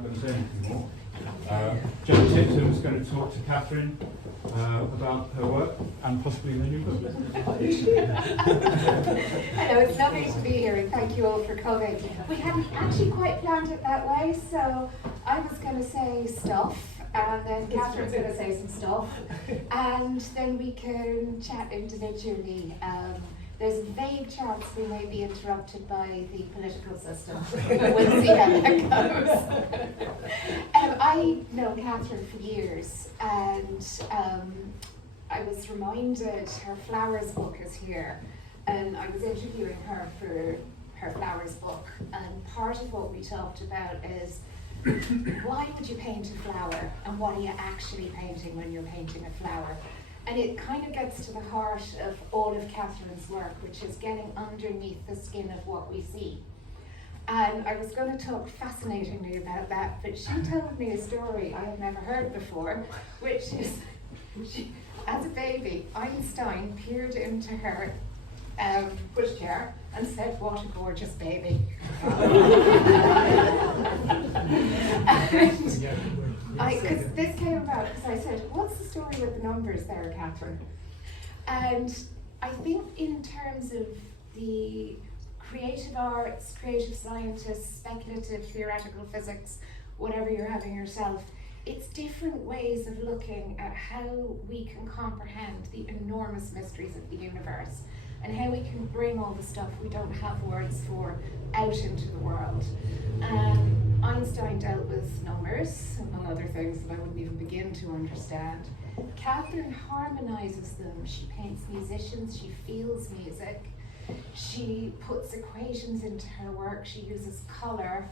not going to say anything more. Gemma Tipton is going to talk to Katherine about her work and possibly the new book. Hello, it's lovely to be here and thank you all for coming. We hadn't actually quite planned it that way, so I was going to say stuff and then Katherine's going to say some stuff and then we can chat individually. There's a vague chance we may be interrupted by the political system. We'll see how that goes. I know Katherine for years, and I was reminded her flowers book is here, and I was interviewing her for her flowers book, and part of what we talked about is why would you paint a flower, and what are you actually painting when you're painting a flower? And it kind of gets to the heart of all of Katherine's work, which is getting underneath the skin of what we see. And I was going to talk fascinatingly about that, but she told me a story I had never heard before, which is, as a baby, Einstein peered into her pushchair and said, "What a gorgeous baby." Because this came about because I said, "What's the story with the numbers there, Katherine?" And I think in terms of the creative arts, creative scientists, speculative, theoretical physics, whatever you're having yourself, it's different ways of looking at how we can comprehend the enormous mysteries of the universe and how we can bring all the stuff we don't have words for out into the world. Einstein dealt with numbers, among other things that I wouldn't even begin to understand. Katherine harmonizes them. She paints musicians, she feels music, she puts equations into her work, she uses color,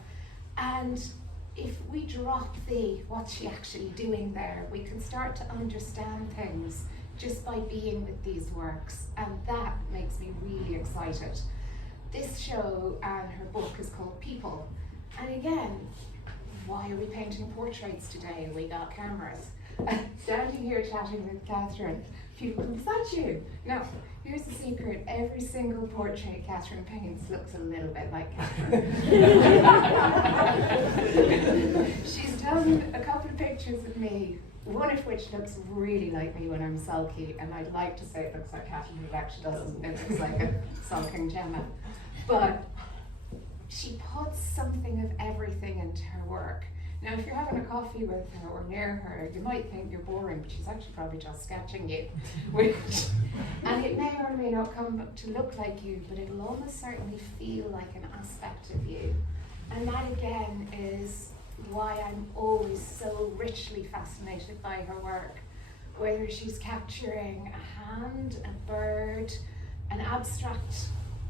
and if we drop the what's she actually doing there, we can start to understand things just by being with these works, and that makes me really excited. This show and her book is called People, and again, why are we painting portraits today? We got cameras. Standing here chatting with Katherine, people go, "Is that you?" No, here's the secret. Every single portrait Katherine paints looks a little bit like Katherine. She's done a couple of pictures of me, one of which looks really like me when I'm sulky, and I'd like to say it looks like Katherine, but it actually doesn't. It looks like a sulking Gemma. But she puts something of everything into her work. Now, if you're having a coffee with her or near her, you might think you're boring, but she's actually probably just sketching you. And it may or may not come to look like you, but it'll almost certainly feel like an aspect of you. And that again is why I'm always so richly fascinated by her work. Whether she's capturing a hand, a bird, an abstract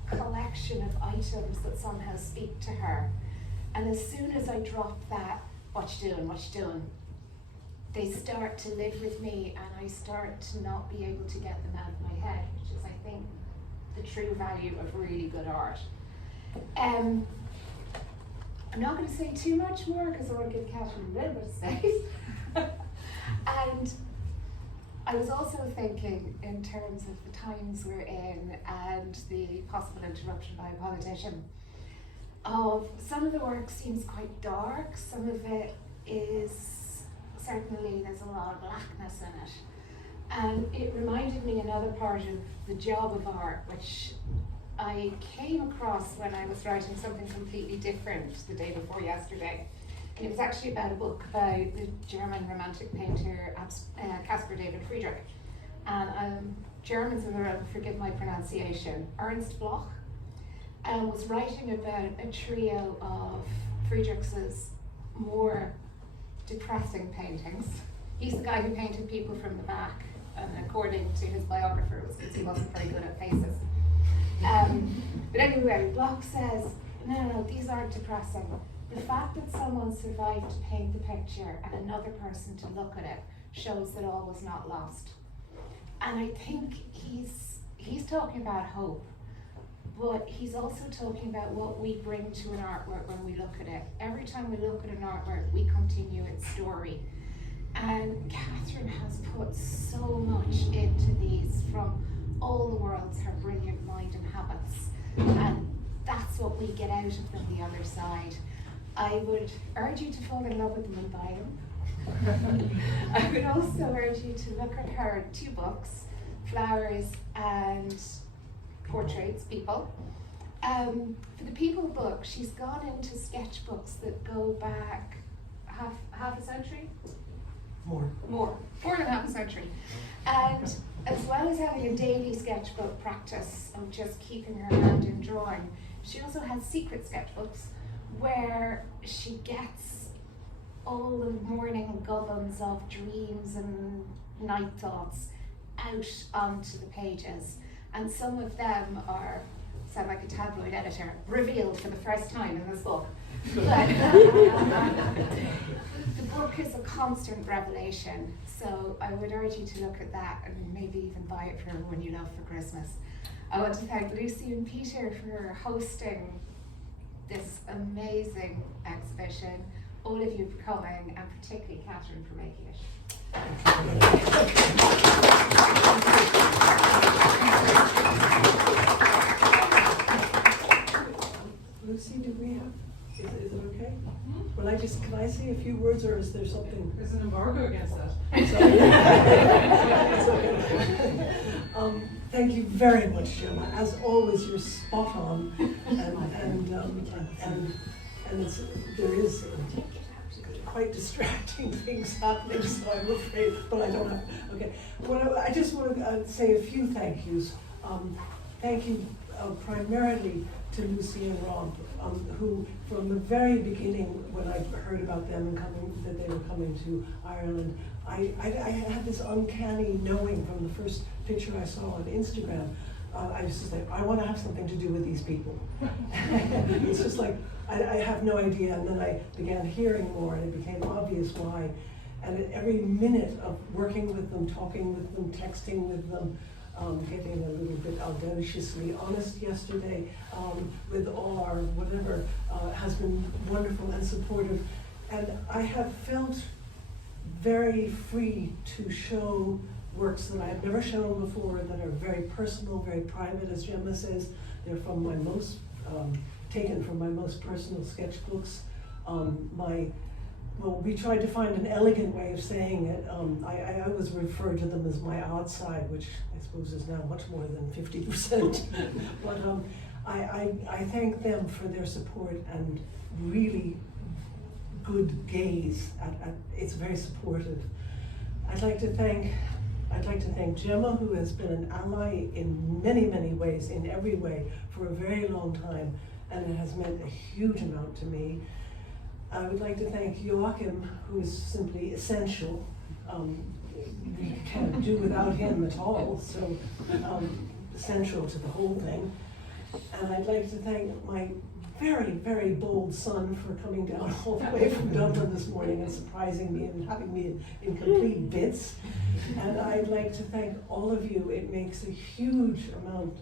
collection of items that somehow speak to her. And as soon as I drop that, what you doing, they start to live with me, and I start to not be able to get them out of my head, which is, I think, the true value of really good art. I'm not going to say too much more because I want to give Katherine a little bit of space. And I was also thinking, in terms of the times we're in and the possible interruption by a politician, of some of the work seems quite dark, some of it is, certainly there's a lot of blackness in it. And it reminded me another part of the job of art, which I came across when I was writing something completely different the day before yesterday. And it was actually about a book by the German romantic painter Caspar David Friedrich. And Germans will forgive my pronunciation. Ernst Bloch was writing about a trio of Friedrich's more depressing paintings. He's the guy who painted people from the back, and according to his biographer, it was because he wasn't very good at faces. But anyway, Bloch says, no, these aren't depressing. The fact that someone survived to paint the picture and another person to look at it shows that all was not lost. And I think he's talking about hope, but he's also talking about what we bring to an artwork when we look at it. Every time we look at an artwork, we continue its story. And Katherine has put so much into these from all the worlds her brilliant mind inhabits. And that's what we get out of them the other side. I would urge you to fall in love with them and buy them. I would also urge you to look at her 2 books, Flowers and Portraits, People. For the People book, she's gone into sketchbooks that go back half a century? More than half a century. And as well as having a daily sketchbook practice of just keeping her hand in drawing, she also has secret sketchbooks where she gets all the morning gubbins of dreams and night thoughts out onto the pages. And some of them are, sound like a tabloid editor, revealed for the first time in this book. But the book is a constant revelation, so I would urge you to look at that and maybe even buy it for everyone you love for Christmas. I want to thank Lucy and Peter for hosting this amazing exhibition, all of you for coming, and particularly Katherine for making it. Lucy, do we have, is it okay? Well, can I say a few words, or is there something? There's an embargo against that. It's okay. Thank you very much, Gemma. As always, you're spot on, and there is quite distracting things happening, so I'm afraid, but I don't have, okay. Well, I just want to say a few thank yous. Thank you primarily to Lucy and Rob, who from the very beginning, when I heard about them and that they were coming to Ireland, I had this uncanny knowing from the first picture I saw on Instagram. I was just like, I want to have something to do with these people. It's just like, I have no idea, and then I began hearing more, and it became obvious why. And at every minute of working with them, talking with them, texting with them, getting a little bit audaciously honest yesterday with all our whatever, has been wonderful and supportive. And I have felt very free to show works that I have never shown before, that are very personal, very private, as Gemma says. They're from my most, taken from my most personal sketchbooks. Well, we tried to find an elegant way of saying it. I always refer to them as my outside, which I suppose is now much more than 50%. But I thank them for their support and really good gaze. It's very supportive. I'd like to thank Gemma, who has been an ally in many, many ways, in every way, for a very long time, and it has meant a huge amount to me. I would like to thank Joachim, who is simply essential. We can't do without him at all, so essential to the whole thing. And I'd like to thank my very, very bold son for coming down all the way from Dublin this morning and surprising me and having me in complete bits. And I'd like to thank all of you. It makes a huge amount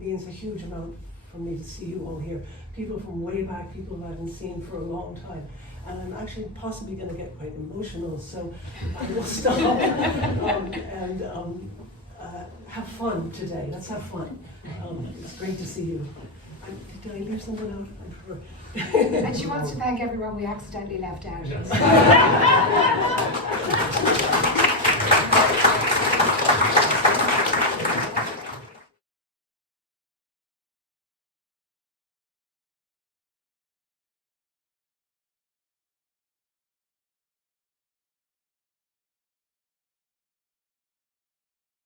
means a huge amount for me to see you all here. People from way back, people who I haven't seen for a long time. And I'm actually possibly going to get quite emotional, so I will stop and have fun today. Let's have fun. It's great to see you. Did I leave someone out? I'm sure. And she wants to thank everyone we accidentally left out. Yes.